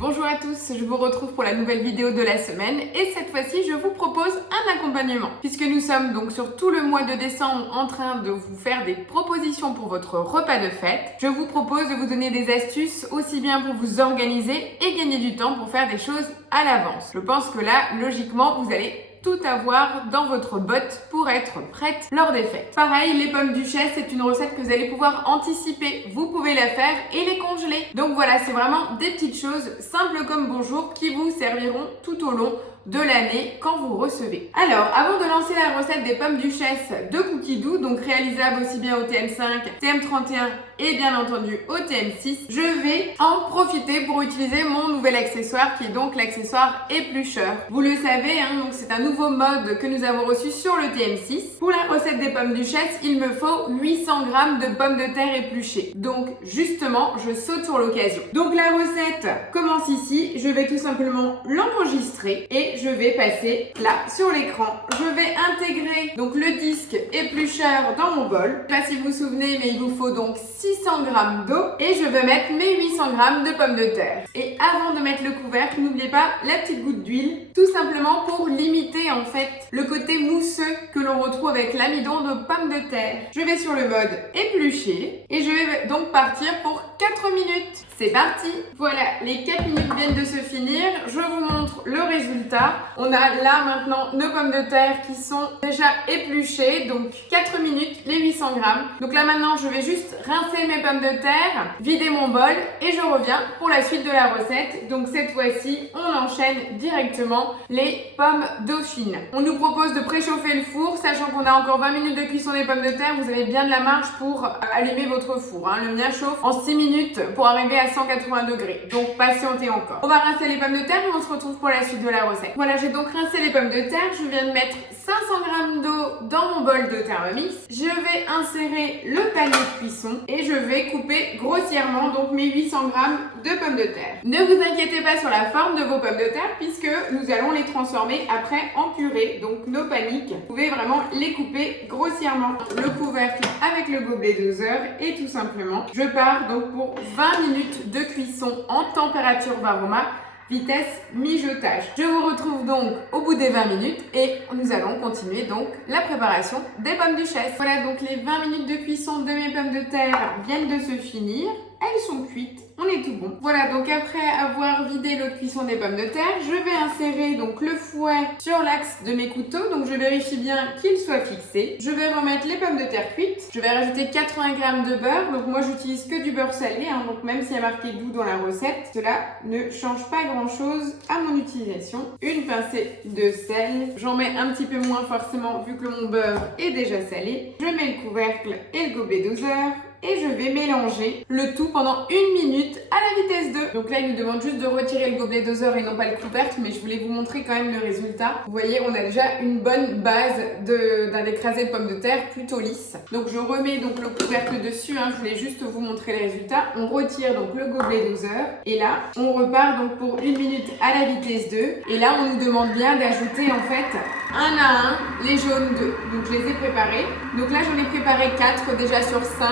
Bonjour à tous, je vous retrouve pour la nouvelle vidéo de la semaine et cette fois-ci je vous propose un accompagnement. Puisque nous sommes donc sur tout le mois de décembre en train de vous faire des propositions pour votre repas de fête, je vous propose de vous donner des astuces aussi bien pour vous organiser et gagner du temps pour faire des choses à l'avance. Je pense que là, logiquement, vous allez tout avoir dans votre botte pour être prête lors des fêtes. Pareil, les pommes duchesse, c'est une recette que vous allez pouvoir anticiper. Vous pouvez la faire et les congeler. Donc voilà, c'est vraiment des petites choses simples comme bonjour qui vous serviront tout au long de l'année quand vous recevez. Alors, avant de lancer la recette des pommes duchesse de cookies doux, donc réalisable aussi bien au TM5, TM31 et bien entendu au TM6, je vais en profiter pour utiliser mon nouvel accessoire qui est donc l'accessoire éplucheur. Vous le savez, donc c'est un nouveau mode que nous avons reçu sur le TM6. Pour la recette des pommes duchesse, il me faut 800 g de pommes de terre épluchées. Donc justement, je saute sur l'occasion. Donc la recette commence ici. Je vais tout simplement l'enregistrer et je vais passer là sur l'écran. Je vais intégrer donc le disque éplucheur dans mon bol. Je sais pas si vous vous souvenez, mais il vous faut donc 600 g d'eau et je vais mettre mes 800 g de pommes de terre. Et avant de mettre le couvercle, n'oubliez pas la petite goutte d'huile, tout simplement pour limiter en fait le côté mousseux que l'on retrouve avec l'amidon de pommes de terre. Je vais sur le mode éplucher et je vais donc partir pour 4 minutes. C'est parti! Voilà, les 4 minutes viennent de se finir. Je vous montre le résultat. On a là maintenant nos pommes de terre qui sont déjà épluchées. Donc 4 minutes, les 800 g. Donc là maintenant, je vais juste rincer mes pommes de terre, vider mon bol et je reviens pour la suite de la recette. Donc cette fois-ci, on enchaîne directement les pommes dauphines. On nous propose de préchauffer le four, sachant qu'on a encore 20 minutes de cuisson des pommes de terre. Vous avez bien de la marge pour allumer votre four. Le mien chauffe en 6 minutes pour arriver à 180 degrés. Donc patientez encore. On va rincer les pommes de terre et on se retrouve pour la suite de la recette. Voilà, j'ai donc rincé les pommes de terre. Je viens de mettre 500 g d'eau dans mon bol de Thermomix. Je vais insérer le panier de cuisson et je vais couper grossièrement donc mes 800 g de pommes de terre. Ne vous inquiétez pas sur la forme de vos pommes de terre puisque nous allons les transformer après en purée. Donc nos paniques, vous pouvez vraiment les couper grossièrement. Le couvercle avec le gobelet doseur et tout simplement, je pars donc pour 20 minutes de cuisson en température Varoma, vitesse mijotage. Je vous retrouve donc au bout des 20 minutes et nous allons continuer donc la préparation des pommes duchesse. Voilà, donc les 20 minutes de cuisson de mes pommes de terre viennent de se finir. Elles sont cuites, on est tout bon. Voilà, donc après avoir vidé l'eau de cuisson des pommes de terre, je vais insérer donc le fouet sur l'axe de mes couteaux. Donc je vérifie bien qu'il soit fixé. Je vais remettre les pommes de terre cuites. Je vais rajouter 80 g de beurre. Donc moi j'utilise que du beurre salé. Donc même s'il y a marqué doux dans la recette, cela ne change pas grand chose à mon utilisation. Une pincée de sel. J'en mets un petit peu moins forcément vu que mon beurre est déjà salé. Je mets le couvercle et le gobelet doseur. Et je vais mélanger le tout pendant 1 minute à la vitesse 2. Donc là, il nous demande juste de retirer le gobelet doseur et non pas le couvercle, mais je voulais vous montrer quand même le résultat. Vous voyez, on a déjà une bonne base d'un écrasé de pommes de terre plutôt lisse. Donc je remets donc le couvercle dessus, je voulais juste vous montrer les résultats. On retire donc le gobelet doseur et là, on repart donc pour 1 minute à la vitesse 2. Et là, on nous demande bien d'ajouter en fait un à un les jaunes d'œufs. Donc je les ai préparés. Donc là, j'en ai préparé 4 déjà sur 5.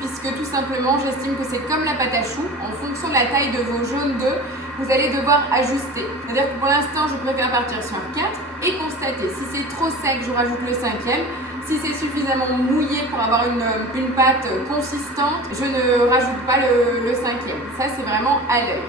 Puisque tout simplement, j'estime que c'est comme la pâte à choux. En fonction de la taille de vos jaunes d'œufs, vous allez devoir ajuster. C'est-à-dire que pour l'instant, je préfère partir sur 4 et constater. Si c'est trop sec, je rajoute le 5e. Si c'est suffisamment mouillé pour avoir une pâte consistante, je ne rajoute pas le 5e. Ça, c'est vraiment à l'œil.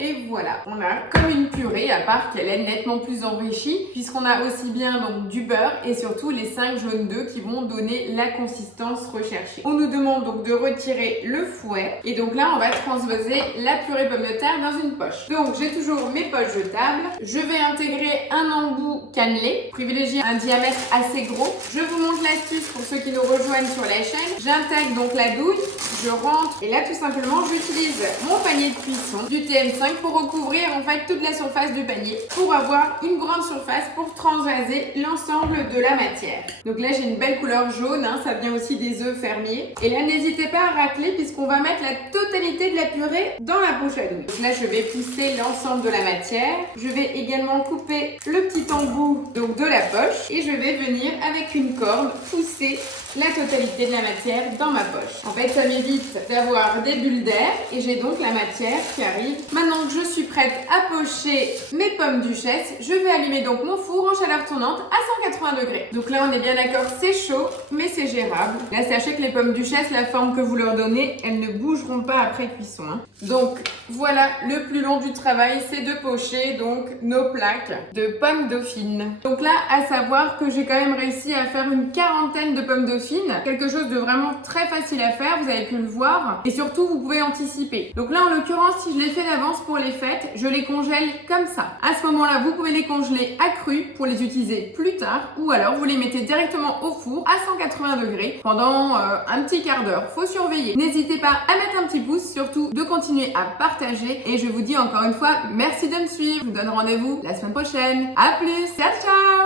Et voilà, on a comme une purée, à part qu'elle est nettement plus enrichie, puisqu'on a aussi bien donc du beurre et surtout les 5 jaunes d'œufs qui vont donner la consistance recherchée. On nous demande donc de retirer le fouet, et donc là on va transvaser la purée pomme de terre dans une poche. Donc j'ai toujours mes poches jetables, je vais intégrer un embout cannelé, privilégier un diamètre assez gros. Je vous montre l'astuce pour ceux qui nous rejoignent sur la chaîne. J'intègre donc la douille, je rentre, et là tout simplement j'utilise mon panier de cuisson du TM5 pour recouvrir en fait toute la surface du panier pour avoir une grande surface pour transvaser l'ensemble de la matière. Donc là j'ai une belle couleur jaune, ça vient aussi des œufs fermiers. Et là n'hésitez pas à racler puisqu'on va mettre la totalité de la purée dans la poche à douille. Donc là je vais pousser l'ensemble de la matière. Je vais également couper le petit embout donc de la poche et je vais venir avec une corde pousser la totalité de la matière dans ma poche. En fait, ça m'évite d'avoir des bulles d'air et j'ai donc la matière qui arrive. Maintenant que je suis prête à pocher mes pommes duchesse, je vais allumer donc mon four en chaleur tournante à 180 degrés. Donc là, on est bien d'accord, c'est chaud, mais c'est gérable. Là, sachez que les pommes duchesse, la forme que vous leur donnez, elles ne bougeront pas après cuisson. Donc voilà, le plus long du travail, c'est de pocher donc nos plaques de pommes dauphines. Donc là, à savoir que j'ai quand même réussi à faire une quarantaine de pommes dauphines, quelque chose de vraiment très facile à faire, vous avez pu le voir, et surtout vous pouvez anticiper. Donc là, en l'occurrence, si je les fais d'avance pour les fêtes, je les congèle comme ça. À ce moment-là, vous pouvez les congeler à cru pour les utiliser plus tard, ou alors vous les mettez directement au four à 180 degrés pendant un petit quart d'heure. Faut surveiller. N'hésitez pas à mettre un petit pouce, surtout de continuer à partager, et je vous dis encore une fois merci de me suivre. Je vous donne rendez-vous la semaine prochaine. À plus, ciao ciao.